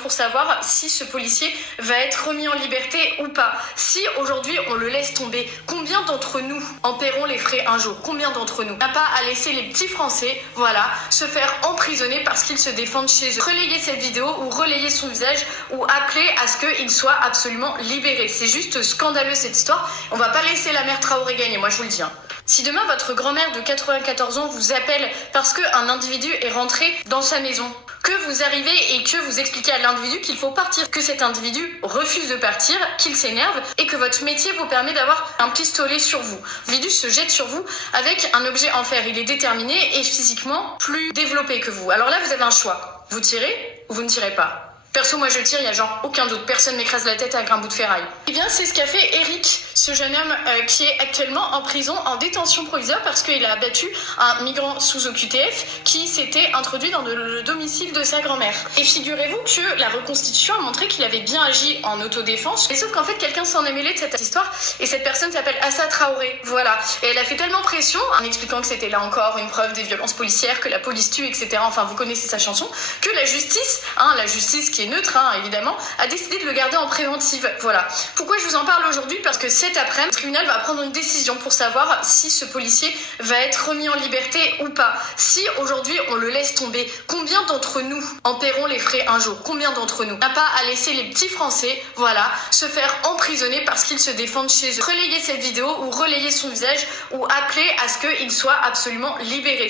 Pour savoir si ce policier va être remis en liberté ou pas. Si aujourd'hui on le laisse tomber, combien d'entre nous en paieront les frais un jour? Combien d'entre nous n'a pas à laisser les petits Français, voilà, se faire emprisonner parce qu'ils se défendent chez eux? Relayez cette vidéo ou relayez son visage ou appelez à ce qu'il soit absolument libéré. C'est juste scandaleux cette histoire. On va pas laisser la mère Traoré gagner, moi je vous le dis. Si demain votre grand-mère de 94 ans vous appelle parce qu'un individu est rentré dans sa maison, que vous arrivez et que vous expliquez à l'individu qu'il faut partir, que cet individu refuse de partir, qu'il s'énerve et que votre métier vous permet d'avoir un pistolet sur vous. L'individu se jette sur vous avec un objet en fer. Il est déterminé et physiquement plus développé que vous. Alors là, vous avez un choix. Vous tirez ou vous ne tirez pas. Perso, moi je tire, il y a genre aucun doute. Personne m'écrase la tête avec un bout de ferraille. Eh bien, c'est ce qu'a fait Eric, ce jeune homme qui est actuellement en prison, en détention provisoire parce qu'il a abattu un migrant sous OQTF qui s'était introduit dans le domicile de sa grand-mère. Et figurez-vous que la reconstitution a montré qu'il avait bien agi en autodéfense. Et sauf qu'en fait, quelqu'un s'en est mêlé de cette histoire et cette personne s'appelle Assa Traoré. Voilà. Et elle a fait tellement pression en expliquant que c'était là encore une preuve des violences policières, que la police tue, etc. Enfin, vous connaissez sa chanson. Que la justice qui est neutre, évidemment, a décidé de le garder en préventive. Voilà. Pourquoi je vous en parle aujourd'hui? Parce que cet après-midi, le tribunal va prendre une décision pour savoir si ce policier va être remis en liberté ou pas. Si aujourd'hui on le laisse tomber, combien d'entre nous en paieront les frais un jour? Combien d'entre nous n'a pas à laisser les petits Français, voilà, se faire emprisonner parce qu'ils se défendent chez eux? Relayez cette vidéo ou relayez son visage ou appelez à ce qu'il soit absolument libéré.